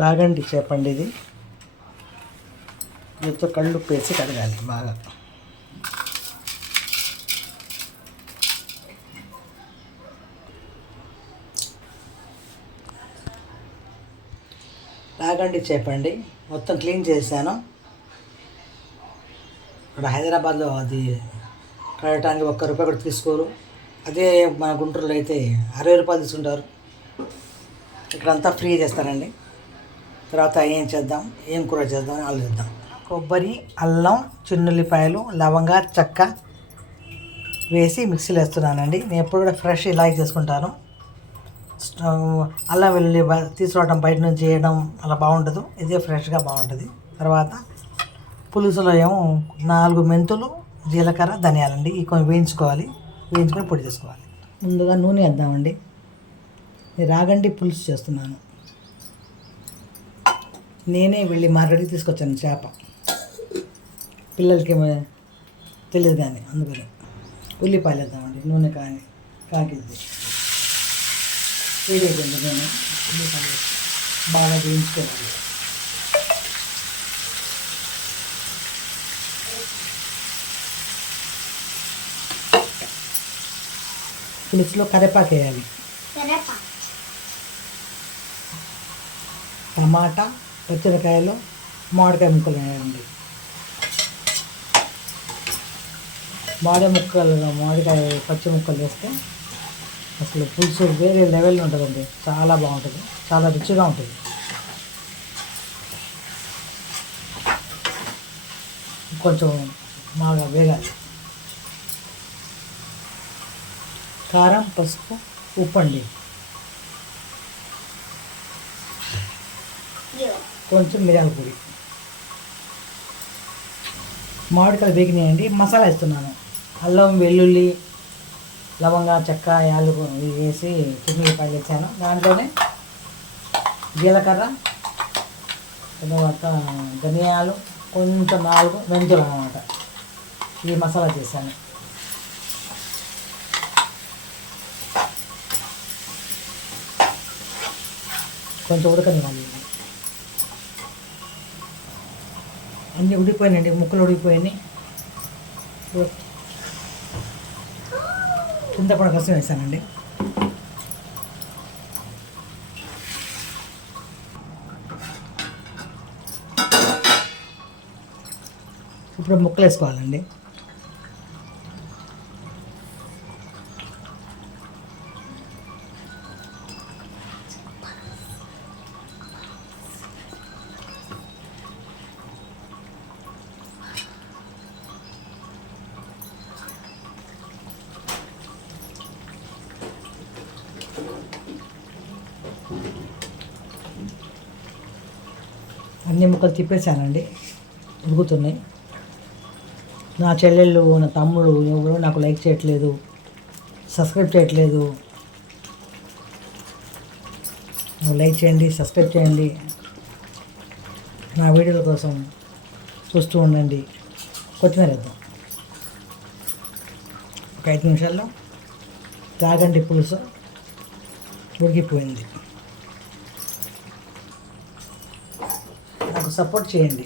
రాగండి చెప్పండి. ఇది వీటితో కళ్ళు పేసి కడగాలి బాగా. రాగండి చెప్పండి మొత్తం క్లీన్ చేశాను. ఇక్కడ హైదరాబాద్లో అది కడగటానికి ₹1 కూడా తీసుకోరు. అదే మన గుంటూరులో అయితే ₹60 తీసుకుంటారు. ఇక్కడంతా ఫ్రీ చేస్తారండి. తర్వాత ఏం చేద్దాం, ఏం కూర చేద్దాం అని ఆలోచిద్దాం. కొబ్బరి, అల్లం, చిన్నుల్లిపాయలు, లవంగా, చెక్క వేసి మిక్సీలో వేస్తున్నానండి. నేను ఎప్పుడు కూడా ఫ్రెష్ ఇలాగే చేసుకుంటాను. అల్లం వెల్లుల్లి తీసుకురావడం బయట నుంచి చేయడం అలా బాగుండదు. ఇదే ఫ్రెష్గా బాగుంటుంది. తర్వాత పులుసులో ఏమో 4 మెంతులు, జీలకర్ర, ధనియాలండి. ఇవి కొంచెం వేయించుకోవాలి. వేయించుకొని పొడి చేసుకోవాలి. ముందుగా నూనె వేద్దామండి. నేను రాగండి పులుసు చేస్తున్నాను. నేనే వెళ్ళి మార్కెట్కి తీసుకొచ్చాను చేప. పిల్లలకి తెలియదు కానీ అందుకని. ఉల్లిపాయలు వేద్దామండి. నూనె కాకిద్ది వేడైపోయింది. నూనె ఉల్లిపాయలు బాగా వేయించుకోవాలి. పులుసులో కరివేపాకు వేయాలి. టమాటా, పచ్చిమిరకాయలు, మామిడికాయ ముక్కలు వేయాలండి. మామిడికాయ పచ్చి ముక్కలు వేస్తే అసలు పులుసు వేరే లెవెల్లో ఉంటుందండి. చాలా బాగుంటుంది, చాలా రుచిగా ఉంటుంది. కొంచెం బాగా వేగాలి. కారం, పసుపు, ఉప్పు అండి. కొంచెం మిరియాల పొడి. మామిడికాయలు వేగినాయండి. మసాలా వేస్తున్నాను. అల్లం, వెల్లుల్లి, లవంగా, చెక్క, యాలకులు వేసి చిన్నుల్లిపాయలు వేసాను. దాంట్లోనే జీలకర్ర, తర్వాత ధనియాలు, కొంచెం 4 మెంతులు అన్నమాట. ఈ మసాలా చేశాను. కొంచెం ఉడకనివ్వాలి. అన్నీ ఉడికిపోయినాయండి. ముక్కలు ఉడికిపోయినాయి. చింతపండు రసం వేసానండి. ఇప్పుడు ముక్కలు వేసుకోవాలండి. అన్ని ముక్కలు తిప్పేసానండి. ఉడుకుతున్నాయి. నా చెల్లెళ్ళు, నా తమ్ముడు ఎవరు నాకు లైక్ చేయట్లేదు, సబ్స్క్రైబ్ చేయట్లేదు. లైక్ చేయండి, సబ్స్క్రైబ్ చేయండి. నా వీడియోల కోసం చూస్తూ ఉండండి. కొత్తిమీర వేద్దాం. ఒక 5 నిమిషాల్లో రాగండి పులుసు ఉడికిపోయింది. నాకు సపోర్ట్ చేయండి.